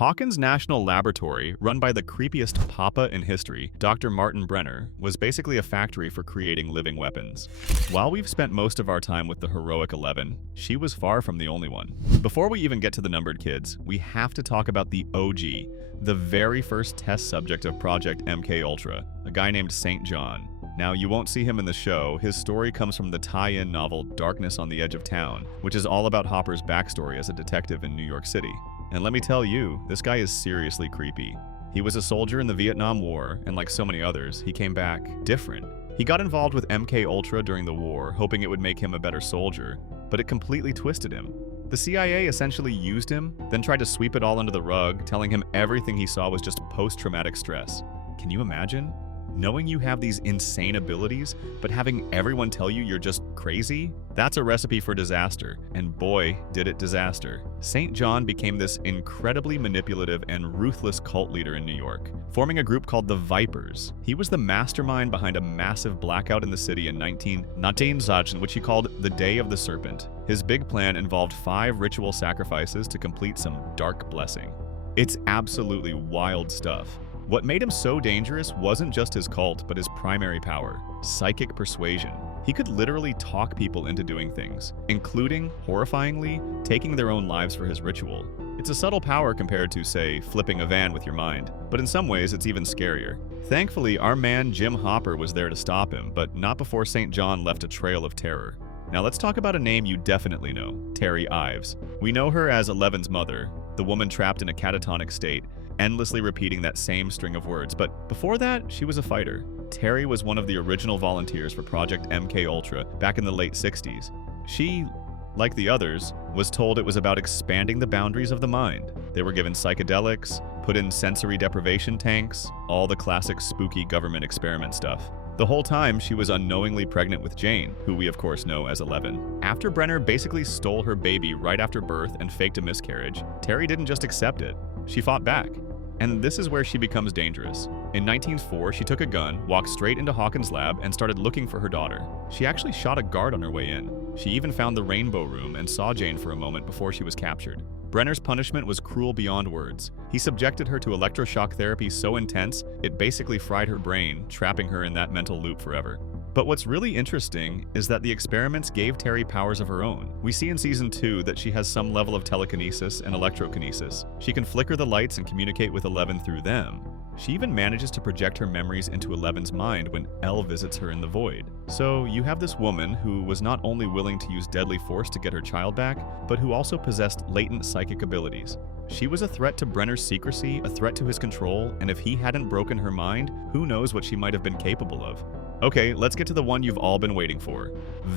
Hawkins National Laboratory, run by the creepiest papa in history, Dr. Martin Brenner, was basically a factory for creating living weapons. While we've spent most of our time with the heroic 11, she was far from the only one. Before we even get to the numbered kids, we have to talk about the OG, the very first test subject of Project MK-Ultra, a guy named St. John. Now, you won't see him in the show. His story comes from the tie-in novel Darkness on the Edge of Town, which is all about Hopper's backstory as a detective in New York City. And let me tell you, this guy is seriously creepy. He was a soldier in the Vietnam War, and like so many others, he came back different. He got involved with MK-Ultra during the war, hoping it would make him a better soldier, but it completely twisted him. The CIA essentially used him, then tried to sweep it all under the rug, telling him everything he saw was just post-traumatic stress. Can you imagine? Knowing you have these insane abilities, but having everyone tell you you're just crazy? That's a recipe for disaster, and boy, did it disaster. St. John became this incredibly manipulative and ruthless cult leader in New York, forming a group called the Vipers. He was the mastermind behind a massive blackout in the city in 1919, which he called the Day of the Serpent. His big plan involved 5 ritual sacrifices to complete some dark blessing. It's absolutely wild stuff. What made him so dangerous wasn't just his cult, but his primary power, psychic persuasion. He could literally talk people into doing things, including, horrifyingly, taking their own lives for his ritual. It's a subtle power compared to, say, flipping a van with your mind, but in some ways it's even scarier. Thankfully, our man Jim Hopper was there to stop him, but not before St. John left a trail of terror. Now let's talk about a name you definitely know, Terry Ives. We know her as Eleven's mother, the woman trapped in a catatonic state, endlessly repeating that same string of words, but before that, she was a fighter. Terry was one of the original volunteers for Project MK-Ultra back in the late 60s. She, like the others, was told it was about expanding the boundaries of the mind. They were given psychedelics, put in sensory deprivation tanks, all the classic spooky government experiment stuff. The whole time, she was unknowingly pregnant with Jane, who we of course know as 11. After Brenner basically stole her baby right after birth and faked a miscarriage, Terry didn't just accept it, she fought back. And this is where she becomes dangerous. In 1904, she took a gun, walked straight into Hawkins' lab, and started looking for her daughter. She actually shot a guard on her way in. She even found the Rainbow Room and saw Jane for a moment before she was captured. Brenner's punishment was cruel beyond words. He subjected her to electroshock therapy so intense, it basically fried her brain, trapping her in that mental loop forever. But what's really interesting is that the experiments gave Terry powers of her own. We see in Season 2 that she has some level of telekinesis and electrokinesis. She can flicker the lights and communicate with 11 through them. She even manages to project her memories into 11's mind when Elle visits her in the void. So you have this woman who was not only willing to use deadly force to get her child back, but who also possessed latent psychic abilities. She was a threat to Brenner's secrecy, a threat to his control, and if he hadn't broken her mind, who knows what she might have been capable of. Okay, let's get to the one you've all been waiting for.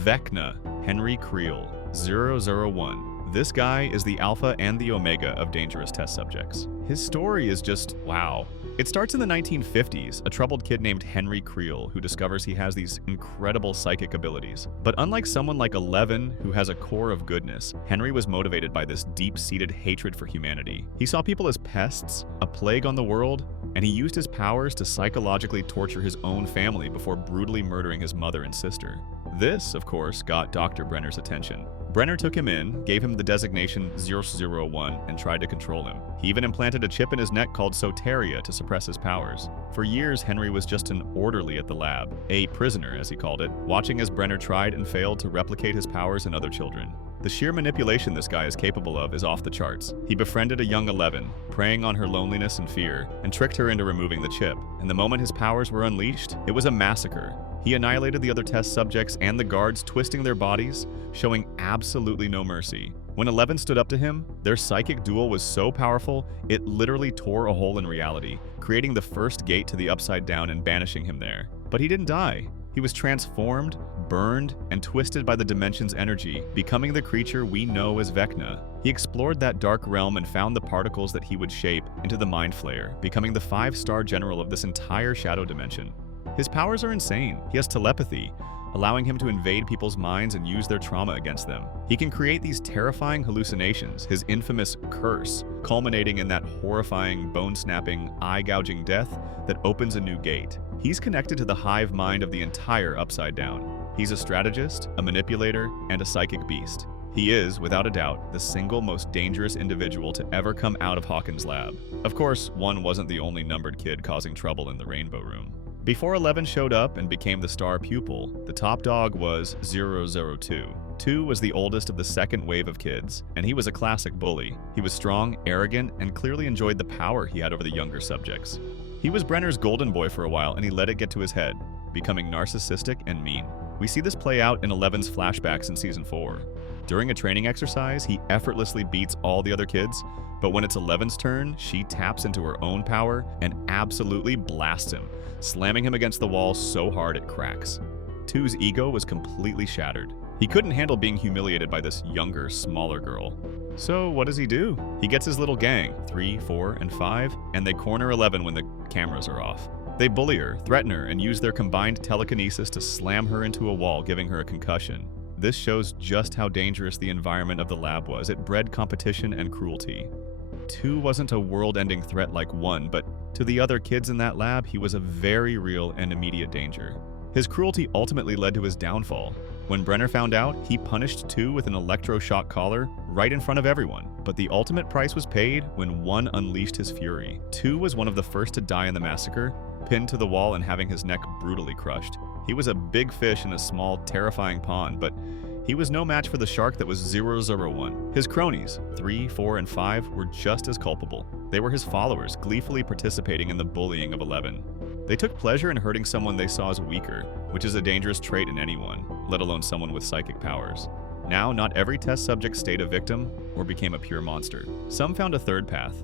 Vecna, Henry Creel, 001. This guy is the alpha and the omega of dangerous test subjects. His story is just wow. It starts in the 1950s, a troubled kid named Henry Creel who discovers he has these incredible psychic abilities. But unlike someone like 11 who has a core of goodness, Henry was motivated by this deep-seated hatred for humanity. He saw people as pests, a plague on the world, and he used his powers to psychologically torture his own family before brutally murdering his mother and sister. This, of course, got Dr. Brenner's attention. Brenner took him in, gave him the designation 001, and tried to control him. He even implanted a chip in his neck called Soteria to suppress his powers. For years, Henry was just an orderly at the lab, a prisoner as he called it, watching as Brenner tried and failed to replicate his powers in other children. The sheer manipulation this guy is capable of is off the charts. He befriended a young 11, preying on her loneliness and fear, and tricked her into removing the chip. And the moment his powers were unleashed, it was a massacre. He annihilated the other test subjects and the guards, twisting their bodies, showing absolutely no mercy. When 11 stood up to him, their psychic duel was so powerful, it literally tore a hole in reality, creating the first gate to the Upside Down and banishing him there. But he didn't die. He was transformed, burned, and twisted by the dimension's energy, becoming the creature we know as Vecna. He explored that dark realm and found the particles that he would shape into the Mind Flayer, becoming the 5-star general of this entire shadow dimension. His powers are insane. He has telepathy, allowing him to invade people's minds and use their trauma against them. He can create these terrifying hallucinations, his infamous curse, culminating in that horrifying, bone-snapping, eye-gouging death that opens a new gate. He's connected to the hive mind of the entire Upside Down. He's a strategist, a manipulator, and a psychic beast. He is, without a doubt, the single most dangerous individual to ever come out of Hawkins' lab. Of course, 1 wasn't the only numbered kid causing trouble in the Rainbow Room. Before 11 showed up and became the star pupil, the top dog was 002. 2 was the oldest of the second wave of kids, and he was a classic bully. He was strong, arrogant, and clearly enjoyed the power he had over the younger subjects. He was Brenner's golden boy for a while, and he let it get to his head, becoming narcissistic and mean. We see this play out in 11's flashbacks in Season 4. During a training exercise, he effortlessly beats all the other kids, but when it's 11's turn, she taps into her own power and absolutely blasts him, slamming him against the wall so hard it cracks. 2's ego was completely shattered. He couldn't handle being humiliated by this younger, smaller girl. So what does he do? He gets his little gang, 3, 4, and 5, and they corner 11 when the cameras are off. They bully her, threaten her, and use their combined telekinesis to slam her into a wall, giving her a concussion. This shows just how dangerous the environment of the lab was. It bred competition and cruelty. 2 wasn't a world-ending threat like 1, but to the other kids in that lab, he was a very real and immediate danger. His cruelty ultimately led to his downfall. When Brenner found out, he punished 2 with an electroshock collar right in front of everyone. But the ultimate price was paid when 1 unleashed his fury. 2 was one of the first to die in the massacre, pinned to the wall and having his neck brutally crushed. He was a big fish in a small, terrifying pond, but he was no match for the shark that was 001. His cronies, 3, 4, and 5, were just as culpable. They were his followers, gleefully participating in the bullying of 11. They took pleasure in hurting someone they saw as weaker, which is a dangerous trait in anyone, let alone someone with psychic powers. Now, not every test subject stayed a victim or became a pure monster. Some found a third path,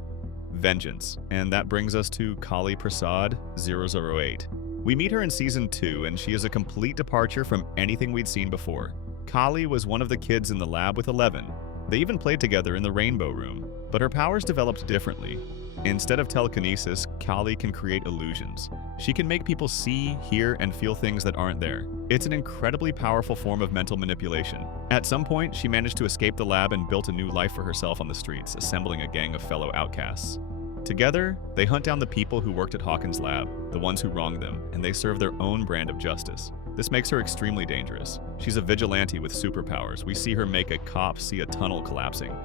vengeance, and that brings us to Kali Prasad, 008. We meet her in Season 2, and she is a complete departure from anything we'd seen before. Kali was one of the kids in the lab with 11. They even played together in the Rainbow Room, but her powers developed differently. Instead of telekinesis, Kali can create illusions. She can make people see, hear, and feel things that aren't there. It's an incredibly powerful form of mental manipulation. At some point, she managed to escape the lab and built a new life for herself on the streets, assembling a gang of fellow outcasts. Together, they hunt down the people who worked at Hawkins' lab, the ones who wronged them, and they serve their own brand of justice. This makes her extremely dangerous. She's a vigilante with superpowers. We see her make a cop see a tunnel collapsing,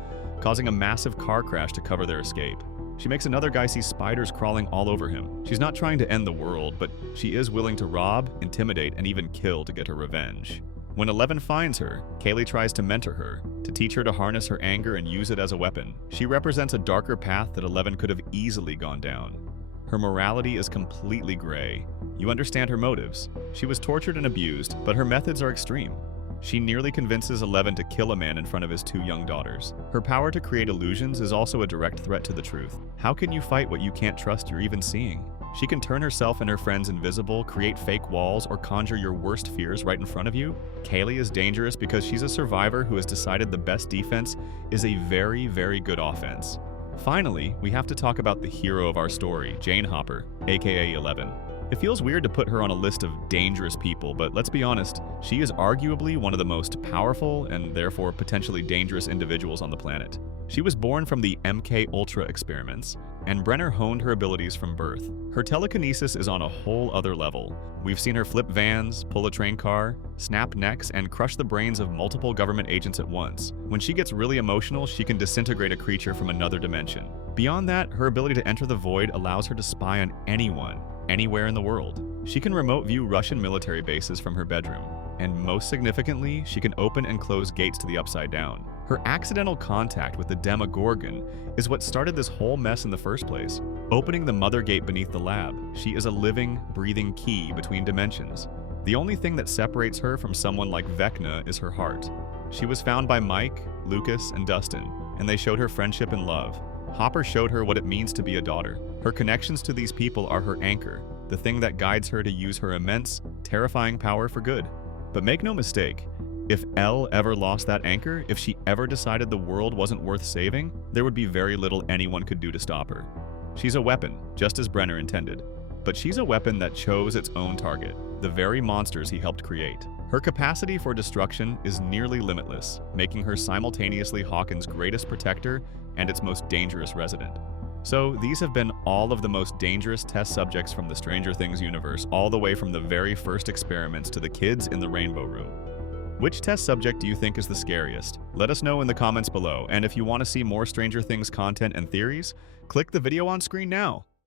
causing a massive car crash to cover their escape. She makes another guy see spiders crawling all over him. She's not trying to end the world, but she is willing to rob, intimidate, and even kill to get her revenge. When 11 finds her, Kaylee tries to mentor her, to teach her to harness her anger and use it as a weapon. She represents a darker path that 11 could have easily gone down. Her morality is completely gray. You understand her motives. She was tortured and abused, but her methods are extreme. She nearly convinces 11 to kill a man in front of his 2 young daughters. Her power to create illusions is also a direct threat to the truth. How can you fight what you can't trust you're even seeing? She can turn herself and her friends invisible, create fake walls, or conjure your worst fears right in front of you. Kaylee is dangerous because she's a survivor who has decided the best defense is a very, very good offense. Finally, we have to talk about the hero of our story, Jane Hopper, aka 11. It feels weird to put her on a list of dangerous people, but let's be honest, she is arguably one of the most powerful and therefore potentially dangerous individuals on the planet. She was born from the MK Ultra experiments, and Brenner honed her abilities from birth. Her telekinesis is on a whole other level. We've seen her flip vans, pull a train car, snap necks, and crush the brains of multiple government agents at once. When she gets really emotional, she can disintegrate a creature from another dimension. Beyond that, her ability to enter the void allows her to spy on anyone, anywhere in the world. She can remote view Russian military bases from her bedroom. And most significantly, she can open and close gates to the Upside Down. Her accidental contact with the Demogorgon is what started this whole mess in the first place. Opening the mother gate beneath the lab, she is a living, breathing key between dimensions. The only thing that separates her from someone like Vecna is her heart. She was found by Mike, Lucas, and Dustin, and they showed her friendship and love. Hopper showed her what it means to be a daughter. Her connections to these people are her anchor, the thing that guides her to use her immense, terrifying power for good. But make no mistake, if Elle ever lost that anchor, if she ever decided the world wasn't worth saving, there would be very little anyone could do to stop her. She's a weapon, just as Brenner intended. But she's a weapon that chose its own target, the very monsters he helped create. Her capacity for destruction is nearly limitless, making her simultaneously Hawkins' greatest protector and its most dangerous resident. So these have been all of the most dangerous test subjects from the Stranger Things universe, all the way from the very first experiments to the kids in the Rainbow Room. Which test subject do you think is the scariest? Let us know in the comments below, and if you want to see more Stranger Things content and theories, click the video on screen now.